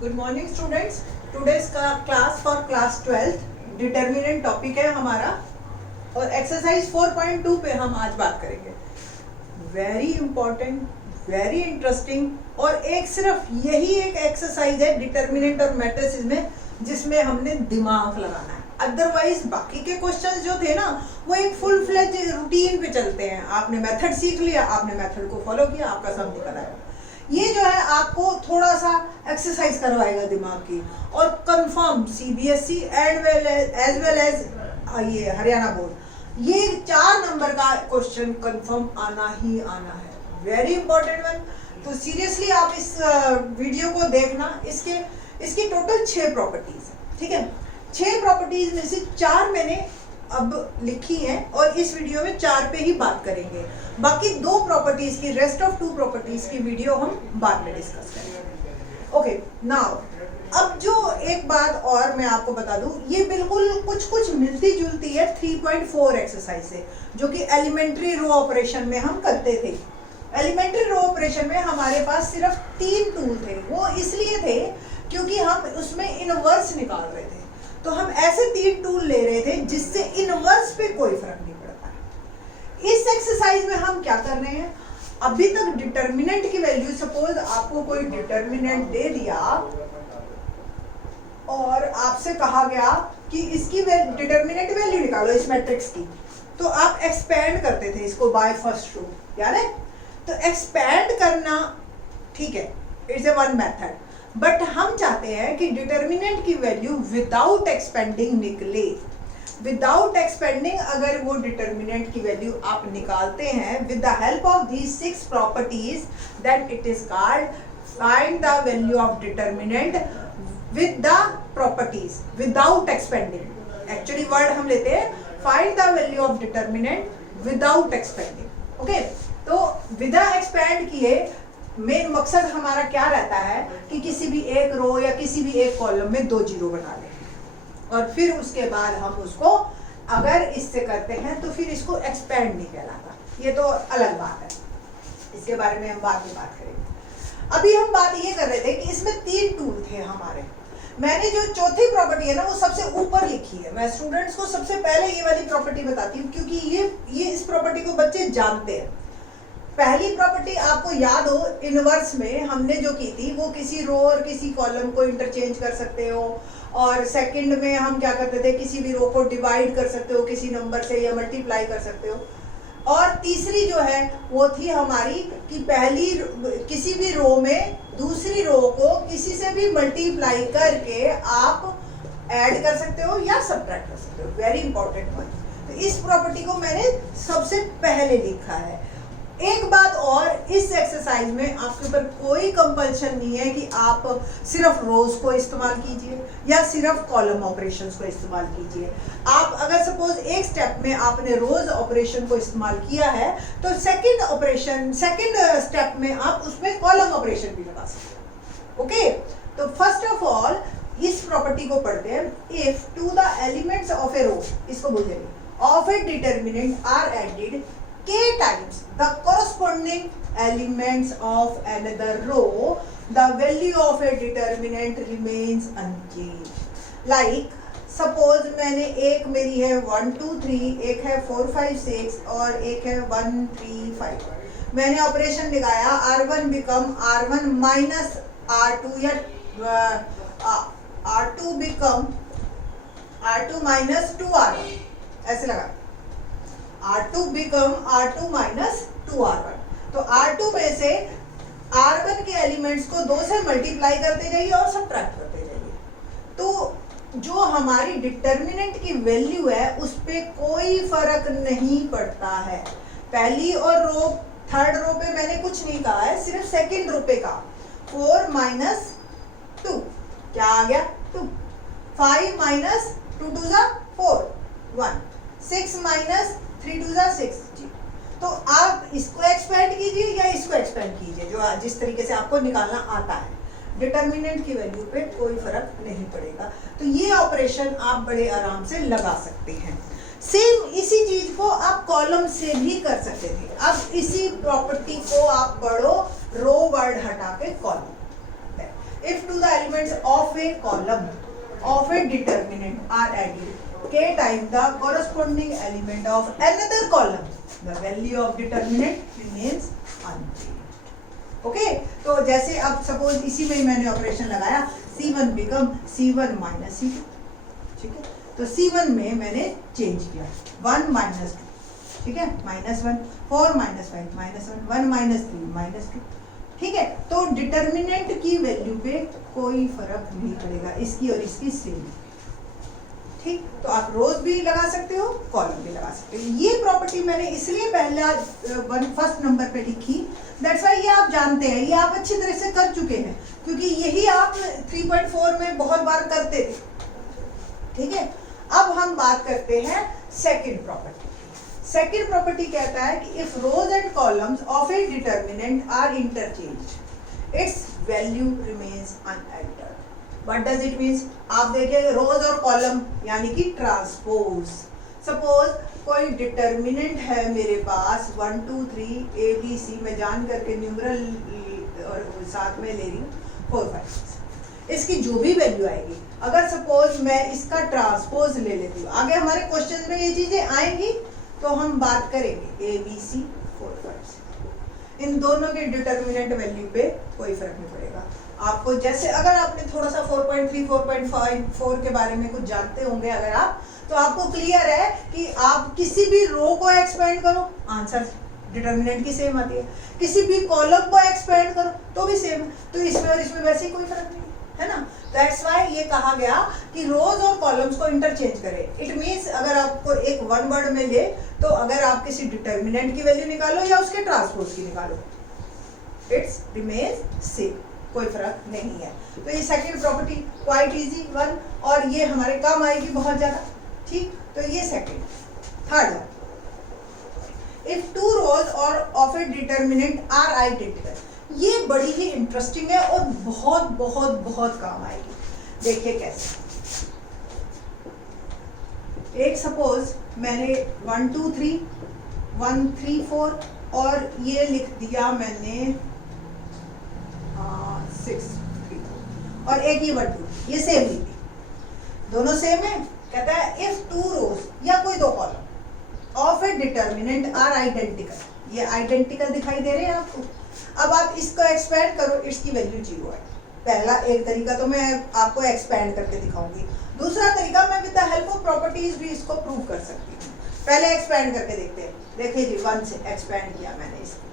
Good morning students. Today's का class for class 12 determinant topic है हमारा और एक्सरसाइज 4.2 पे हम आज बात करेंगे। वेरी इंपॉर्टेंट, वेरी इंटरेस्टिंग और एक सिर्फ यही एक एक्सरसाइज है डिटर्मिनेंट और मैट्रिसेस में जिसमें हमने दिमाग लगाना है। अदरवाइज बाकी के क्वेश्चंस जो थे ना वो एक फुल फ्लेज रूटीन पे चलते हैं। आपने मेथड सीख लिया, आपने मेथड को फॉलो किया, आपका सब निकल आएगा। ये जो है आपको थोड़ा सा एक्सरसाइज करवाएगा दिमाग की और confirm CBSE as well as ये हरियाणा बोर्ड, ये 4 नंबर का क्वेश्चन कंफर्म आना ही आना है। Very important one. तो सीरियसली आप इस वीडियो को देखना। इसकी टोटल 6 प्रॉपर्टीज है, ठीक है। 6 प्रॉपर्टीज में से 4 मैंने अब लिखी है और इस वीडियो में 4 पे ही बात करेंगे। बाकी 2 प्रॉपर्टीज की, रेस्ट ऑफ 2 प्रॉपर्टीज की वीडियो हम बाद में डिस्कस करेंगे। ओके, नाउ अब जो एक बात और मैं आपको बता दूं, ये बिल्कुल कुछ मिलती जुलती है 3.4 एक्सरसाइज से, जो कि एलिमेंट्री रो ऑपरेशन में हम करते थे। एलिमेंट्री रो ऑपरेशन में हमारे पास सिर्फ 3 टूल थे। वो इसलिए थे क्योंकि हम उसमें इनवर्स निकाल रहे थे। तो हम ऐसे 3 टूल ले रहे थे जिससे इनवर्स पे कोई फर्क नहीं पड़ता। इस एक्सरसाइज में हम क्या कर रहे हैं, अभी तक डिटर्मिनेंट की वैल्यू, सपोज आपको कोई डिटर्मिनेंट दे दिया और आपसे कहा गया कि इसकी डिटर्मिनेंट वैल्यू निकालो इस मैट्रिक्स की, तो आप एक्सपेंड करते थे इसको बाय फर्स्ट रूल, याद है। तो एक्सपेंड करना ठीक है, it's a one method, but हम चाहते हैं कि डिटर्मिनेंट की वैल्यू विदाउट एक्सपेंडिंग निकले। विदाउट एक्सपेंडिंग अगर वो डिटर्मिनेंट की वैल्यू आप निकालते हैं with the help of these 6 properties, then it is called find the value of determinant with the properties without expanding. Actually word हम लेते हैं find the value of determinant without expanding. Okay, तो विदा expand किए main मकसद हमारा क्या रहता है कि किसी भी एक रो या किसी भी एक कॉलम में 2 जीरो बना लें और फिर उसके बाद हम उसको अगर इससे करते हैं तो फिर इसको एक्सपेंड नहीं कहलाता। ये तो अलग बात है, इसके बारे में हम बाद में बात करेंगे। अभी हम बात ये कर रहे थे कि इसमें 3 टूल थे हमारे। मैंने जो चौथी प्रॉपर्टी है ना वो सबसे ऊपर लिखी है। मैं स्टूडेंट्स को सबसे पहले ये वाली प्रॉपर्टी बताती हूँ क्योंकि ये इस प्रॉपर्टी को बच्चे जानते हैं। पहली प्रॉपर्टी आपको याद हो, इनवर्स में हमने जो की थी वो किसी रो और किसी कॉलम को इंटरचेंज कर सकते हो, और सेकंड में हम क्या करते थे, किसी भी रो को डिवाइड कर सकते हो किसी नंबर से या मल्टीप्लाई कर सकते हो। और तीसरी जो है वो थी हमारी कि पहली किसी भी रो में दूसरी रो को किसी से भी मल्टीप्लाई करके आप ऐड कर सकते हो या सब्ट्रैक्ट कर सकते हो। Very important one. तो इस प्रॉपर्टी को मैंने सबसे पहले लिखा है। एक बात और, इस एक्सरसाइज में आपके ऊपर कोई कंपल्शन नहीं है कि आप सिर्फ रोज को इस्तेमाल कीजिए या सिर्फ कॉलम ऑपरेशंस को इस्तेमाल कीजिए। आप अगर सपोज एक स्टेप में आपने रोज ऑपरेशन को इस्तेमाल किया है तो सेकंड स्टेप में आप उसमें कॉलम ऑपरेशन भी लगा सकते हैं। ओके, तो फर्स्ट ऑफ ऑल इस प्रॉपर्टी को पढ़ते हैं। If two the elements of a row, इसको बोलेंगे, of a determinant are added k times the corresponding elements of another row, the value of a determinant remains unchanged. Like suppose मैंने एक मेरी है 1 2 3, एक है 4 5 6 और एक है 1 3 5। मैंने ऑपरेशन लगाया R1 become R1 minus R2 या R2 become R2 minus 2R1, ऐसे लगा। R2 become R2 minus 2R1। तो R2 में से R1 के एलिमेंट्स को 2 से मल्टीप्लाई करते जाइए और सब्ट्रैक्ट करते जाइए। तो जो हमारी डिटर्मिनेंट की वैल्यू है उस पे कोई फर्क नहीं पड़ता है। पहली और रो थर्ड रो पे मैंने कुछ नहीं कहा है, सिर्फ सेकेंड रो पे कहा। 4 माइनस 2 क्या आ गया 2, 5 माइनस 2 2 4 1, 6 माइनस 3 2 6 जी। तो आप इसको एक्सपेंड कीजिए या इसको एक्सपेंड कीजिए, जो जिस तरीके से आपको निकालना आता है। डिटर्मिनेंट की वैल्यू पे कोई फर्क नहीं पड़ेगा। तो ये ऑपरेशन आप बड़े आराम से लगा सकते हैं। सेम इसी चीज को आप कॉलम से भी कर सकते थे। अब इसी प्रॉपर्टी को आप पढ़ो, रो वर्ड हटा के column. if to the elements of a column of a determinant are added k times the corresponding element of another column, the value of determinant remains unchanged. Okay, तो जैसे अब सपोज इसी में मैंने ऑपरेशन लगाया, C1 become C1 minus C2, ठीक है, तो C1 में मैंने चेंज किया 1 माइनस 2, ठीक है, -1, 4 माइनस 5 -1, 1 माइनस 3 -2, ठीक है, तो डिटर्मिनेंट की वैल्यू पे कोई फर्क नहीं पड़ेगा, इसकी और इसकी सेम, ठीक। तो आप रोज भी लगा सकते हो, कॉलम भी लगा सकते हो। ये प्रॉपर्टी मैंने इसलिए पहला फर्स्ट नंबर पे लिखी, दैट्स वाई ये आप जानते हैं, ये आप अच्छी तरह से कर चुके हैं, क्योंकि यही आप 3.4 में बहुत बार करते थे, ठीक है। अब हम बात करते हैं सेकंड प्रॉपर्टी। सेकंड प्रॉपर्टी कहता है कि if rows and columns of a determinant are interchanged its value remains unaltered. What does it means? आप देखिए रोज और कॉलम यानी कि ट्रांसपोज। सपोज कोई डिटर्मिनेंट है मेरे पास 1 2 3 ABC, मैं जान करके न्यूमरल और साथ में ले रही हूँ 4 5 6, इसकी जो भी वैल्यू आएगी, अगर सपोज मैं इसका ट्रांसपोज ले लेती हूँ, आगे हमारे क्वेश्चन में ये चीजें आएंगी तो हम बात करेंगे ABC 4 5 6, इन दोनों के डिटर्मिनेंट वैल्यू पे कोई फर्क नहीं पड़ेगा आपको। जैसे अगर आपने थोड़ा सा 4.3 4.4 के बारे में कुछ जानते होंगे अगर आप, तो आपको क्लियर है कि आप किसी भी रो को एक्सपेंड करो, आंसर डिटर्मिनेंट की सेम आती है, किसी भी कॉलम को एक्सपेंड करो तो भी सेम, तो इसमें और इसमें वैसे ही कोई फर्क नहीं है ना। दैट्स वाई ये कहा गया कि रोज और कॉलम्स को इंटरचेंज करें। इट मीन्स अगर आपको एक वन वर्ड में ले, तो अगर आप किसी डिटर्मिनेंट की वैल्यू निकालो या उसके ट्रांसपोज की निकालो, इट्स रिमेन्स सेम, कोई फर्क नहीं है। तो ये second property quite easy one, और ये हमारे काम आएगी बहुत ज्यादा, ठीक। तो ये second. Third, if two rows और of a determinant are identical, ये बड़ी ही इंटरेस्टिंग है और बहुत बहुत बहुत काम आएगी। देखिए कैसे, एक सपोज मैंने 1 2 3 1 3 4 और ये लिख दिया मैंने 6 3 और एक ही 1 2, ये सेम लिखी, दोनों सेम है। कहता है इफ टू रोज या कोई दो column of a determinant are identical, ये आइडेंटिकल दिखाई दे रहे हैं आपको। अब आप इसको एक्सपेंड करो, इसकी वैल्यू 0 है। पहला एक तरीका तो मैं आपको एक्सपेंड करके दिखाऊंगी, दूसरा तरीका मैं with the help of properties भी इसको प्रूव कर सकती हूँ। पहले एक्सपेंड करके देखते हैं। देखिए जी, 1 से एक्सपेंड किया मैंने इसको,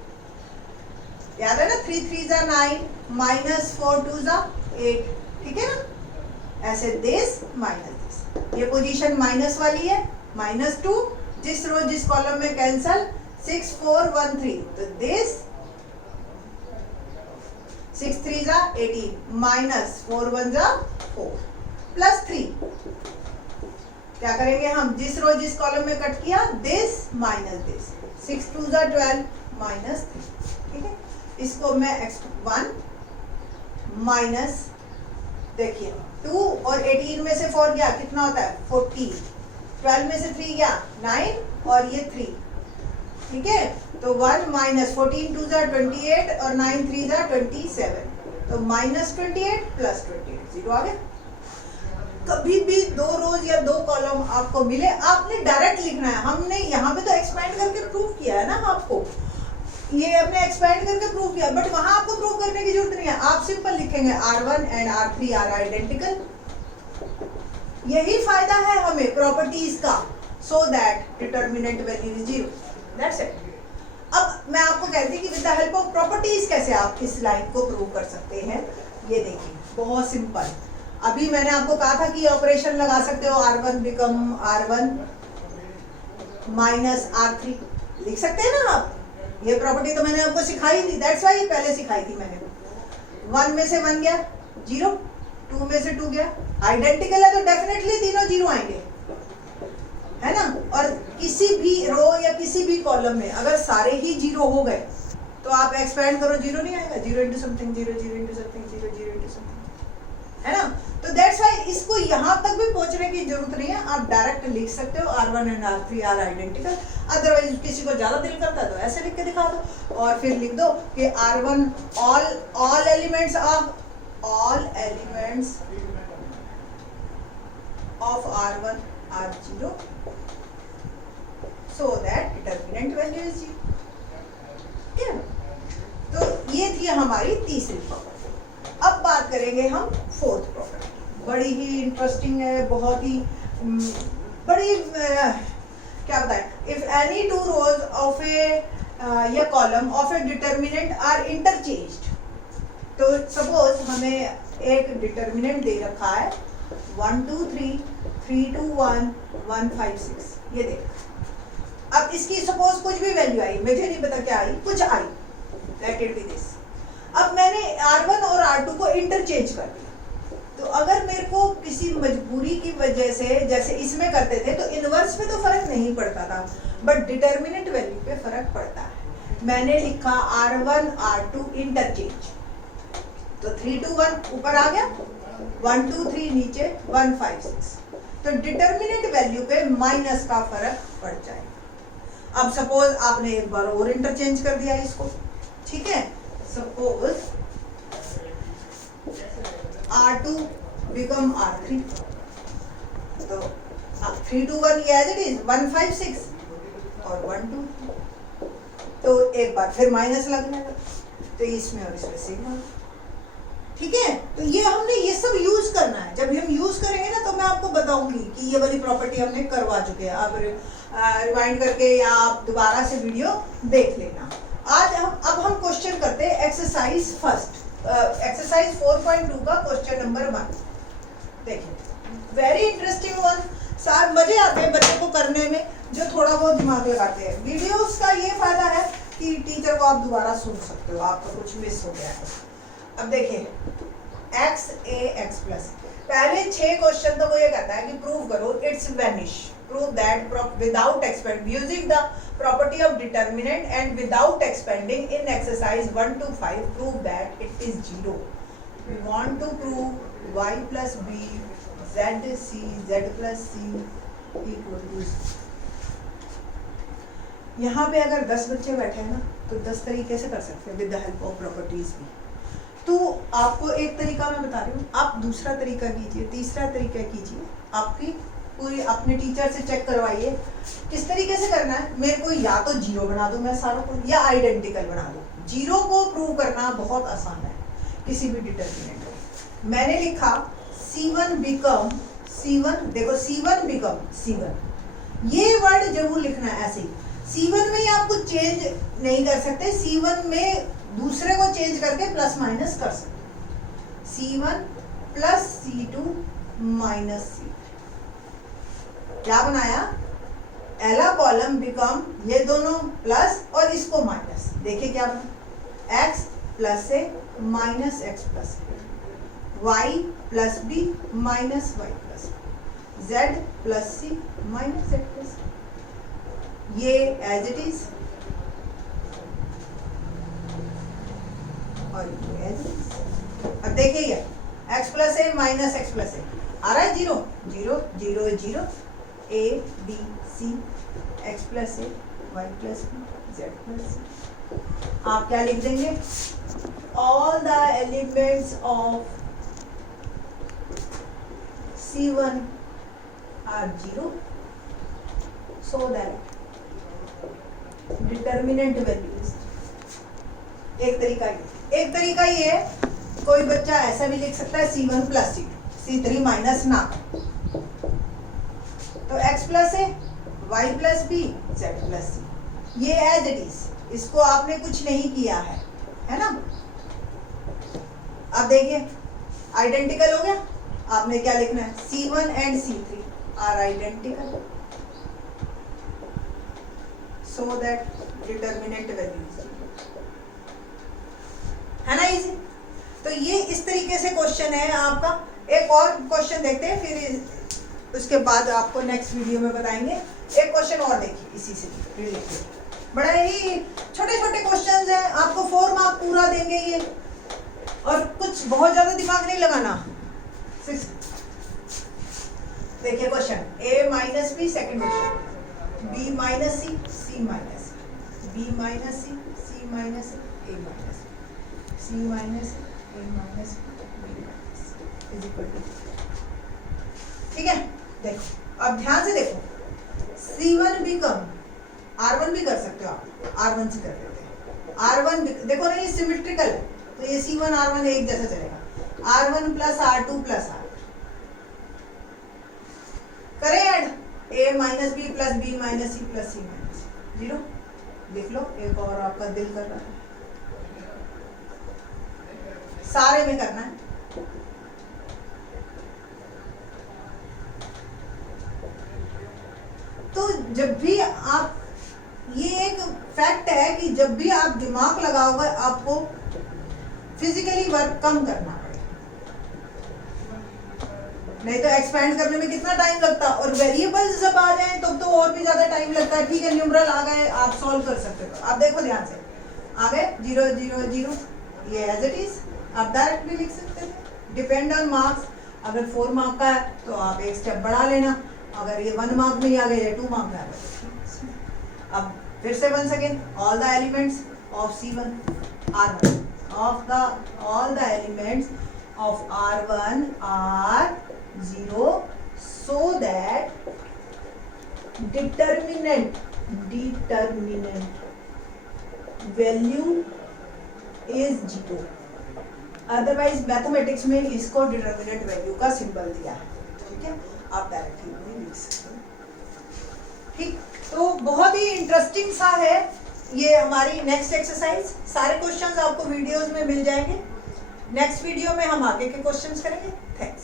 याद है ना, 3 3 जा 9 -4 2 जा 8, ठीक है ना, ऐसे दिस माइनस दिस, ये पोजीशन माइनस वाली है, -2, जिस रो जिस कॉलम में कैंसल, 6 4 1 3, तो दिस 6 3 जा 18 -4 1 जा 4 +3, क्या करेंगे हम, जिस रो जिस कॉलम में कट किया, दिस माइनस दिस, 6 2 जा 12 -3, ठीक है। इसको मैं 1 माइनस, देखिए 2 और 18 में से 4 गया, कितना होता है 40, 12 में से 3 गया 9 और ये 3, ठीक है। तो 1 माइनस 14 2 जा 28 और 9 3 जा 27, तो -28 + 28, 0 आ गया। कभी भी दो रोज या दो कॉलम आपको मिले, आपने डायरेक्ट लिखना है। हमने यहाँ पे तो एक्सपेंड करके प्रूव किया है ना आपको, ये हमने एक्सपेंड करके प्रूव किया, बट वहां आपको प्रूव करने की जरूरत नहीं है। आप सिंपल लिखेंगे R1 and R3 are identical, यही फायदा है हमें प्रॉपर्टीज का, सो that determinant value is 0, that's it. अब मैं आपको कहती कि with the help of properties कैसे आप इस लाइन को प्रूव कर सकते हैं, ये देखिए बहुत सिंपल। अभी मैंने आपको कहा था कि ऑपरेशन लगा सकते हो, R1 बिकम R1 -R3 लिख सकते हैं ना आप। ये प्रॉपर्टी तो मैंने आपको सिखाई थी, दैट्स वाई पहले सिखाई थी मैंने। 1 में से 1 गया 0, 2 में से 2 गया, आइडेंटिकल है तो डेफिनेटली तीनों 0 आएंगे, है ना। और किसी भी रो या किसी भी कॉलम में अगर सारे ही 0 हो गए तो आप एक्सपेंड करो, 0 नहीं आएगा, 0 into something 0 0 into something 0 0 into something, है ना। तो दैट्स वाई इसको यहाँ तक भी पहुंचने की जरूरत नहीं है, आप डायरेक्ट लिख सकते हो R1 and R3 are identical. Otherwise किसी को ज्यादा दिल करता है तो ऐसे लिख के दिखा दो, और फिर लिख दो कि R1 all elements all elements of R1 are 0 so that determinant value is 0. ठीक है, तो ये थी हमारी तीसरी प्रॉपर्टी। अब बात करेंगे हम फोर्थ प्रॉपर्टी, बड़ी ही इंटरेस्टिंग है, बहुत ही बड़ी क्या बताएं, if any two rows of a या column of a determinant are interchanged, तो सपोज हमें एक डिटर्मिनेंट दे रखा है 1 2 3 3 2 1 1 5 6, ये देखो। अब इसकी सपोज कुछ भी वैल्यू आई, मुझे नहीं पता क्या आई, कुछ आई, लेट इट बी दिस। अब मैंने R1 और R2 को इंटरचेंज कर दिया, तो अगर मेरे को किसी मजबूरी की वजह से, जैसे इसमें करते थे तो इनवर्स पे तो फर्क नहीं पड़ता था, बट डिटर्मिनेंट वैल्यू पे फर्क पड़ता है। मैंने लिखा R1 R2 इंटरचेंज, तो 3 2 1 ऊपर आ गया, 1 2 3 नीचे, 1 5 6, तो डिटर्मिनेंट वैल्यू पे माइनस का फर्क पड़ जाएगा। अब सपोज आपने एक बार और इंटरचेंज कर दिया इसको, ठीक है, सपोज R2 become R3, तो 3 2 1 एज इट इज 1 5 6 और 1 2, तो एक बार फिर माइनस लगने लगा, तो इसमें और इसमें सिग्मा, ठीक है। तो ये हमने ये सब यूज करना है, जब हम यूज करेंगे ना तो मैं आपको बताऊंगी कि ये वाली प्रॉपर्टी हमने करवा चुके हैं। आप रिवाइंड करके या आप दोबारा से वीडियो देख लेना। अब हम क्वेश्चन करते हैं एक्सरसाइज फर्स्ट, एक्सरसाइज 4.2 का क्वेश्चन नंबर 1। देखिए वेरी इंटरेस्टिंग वन, साथ मजे आते हैं बच्चों को करने में जो थोड़ा बहुत दिमाग लगाते हैं। वीडियोस का ये फायदा है कि टीचर को आप दोबारा सुन सकते हो, आपको कुछ मिस हो गया है। अब देखिए एक्स ए एक्स प्लस, पहले 6 क्वेश्चन तो वो ये कहता है कि प्रूव करो it's vanish, prove that without expand using the property of determinant and without expanding in exercise 1 to 5 prove that it is 0. We want to prove y plus b z c z plus c equal to 0. यहाँ पे अगर 10 बच्चे बैठे हैं ना तो 10 तरीके से कर सकते हैं with the help of properties भी। तो आपको एक तरीका मैं बता रही हूँ, आप दूसरा तरीका कीजिए, तीसरा तरीका कीजिए, आपकी पूरी अपने टीचर से चेक करवाइए किस तरीके से करना है। मेरे को या तो 0 बना दूं मैं सारों को, या आइडेंटिकल बना दूं। 0 को प्रूव करना बहुत आसान है किसी भी डिटर्मिनेंट में। मैंने लिखा C1 बिकम C1, देखो C1 बिकम C1, ये वर्ड जरूर लिखना है ऐसे ही। C1 में आप कुछ चेंज नहीं कर सकते, C1 में दूसरे को चेंज करके प्लस माइनस कर सकते। C1 plus C2 minus C3, क्या बनाया, एला कॉलम बिकम, ये दोनों प्लस और इसको माइनस, देखिए क्या बना, x plus a minus x plus y plus b minus y plus z plus c minus z plus, ये एज इट इज और ये एज इट इज। अब देखिए ये x plus a minus x plus a आ रहा है 0 0 0 0, a b c x plus a y plus b z plus c. आप क्या लिख देंगे, all the elements of C1 are 0 so that determinant value is। एक तरीका ये है, कोई बच्चा ऐसा भी लिख सकता है C1 plus C2 C3 minus ना, तो x plus a y plus b z plus c, ये एज इट इज, इसको आपने कुछ नहीं किया है ना। अब देखिए आइडेंटिकल हो गया, आपने क्या लिखना है, C1 and C3 are identical so that determinant value है ना, इजी। तो ये इस तरीके से क्वेश्चन है आपका। एक और क्वेश्चन देखते हैं, फिर उसके बाद आपको नेक्स्ट वीडियो में बताएंगे। एक क्वेश्चन और देखिए इसी से रिलेटेड, बड़े ही छोटे छोटे क्वेश्चंस हैं, आपको 4 मार्क पूरा देंगे ये, और कुछ बहुत ज्यादा दिमाग नहीं लगाना। देखिए question a minus b, second question b minus c, c minus b minus c, c minus a minus c minus ठीक है, देखो अब ध्यान से देखो, C1 बिकम R1 भी कर सकते हो आप, R1 से कर देते हैं, R1 देखो ना ये सिमेट्रिकल है, तो ये C1 R1 एक जैसा चलेगा, R1 plus R2 plus R, करें add, A minus b plus b minus c plus c minus zero. देख लो एक और आपका दिल कर रहा है, सारे में करना है। तो जब भी आप, ये एक फैक्ट है कि जब भी आप दिमाग लगाओगे आपको फिजिकली वर्क कम करना पड़ेगा, नहीं तो एक्सपेंड करने में कितना टाइम लगता है, और वेरिएबल्स जब आ जाए तब तो और भी ज्यादा टाइम लगता है। ठीक है, न्यूमरल आ गए आप सॉल्व कर सकते हो, आप देखो ध्यान से, आ गए 0 0 0, ये एज इट इज आप डायरेक्ट भी लिख सकते हैं, डिपेंड ऑन मार्क्स। अगर 4 मार्क का है तो आप एक स्टेप बढ़ा लेना, अगर ये 1 मार्क में आ गए या 2 मार्क में आ गए। अब फिर से once again, all the elements of C1 R1, of the all the elements of R1 are 0 so that determinant value is 0। Otherwise mathematics में इसको डिटर्मिनेंट वैल्यू का सिंबल दिया है, ठीक है, आप डायरेक्टली भी लिख सकते हो। ठीक, तो बहुत ही इंटरेस्टिंग सा है ये हमारी नेक्स्ट एक्सरसाइज। सारे क्वेश्चंस आपको वीडियोस में मिल जाएंगे। नेक्स्ट वीडियो में हम आगे के क्वेश्चंस करेंगे। थैंक्स।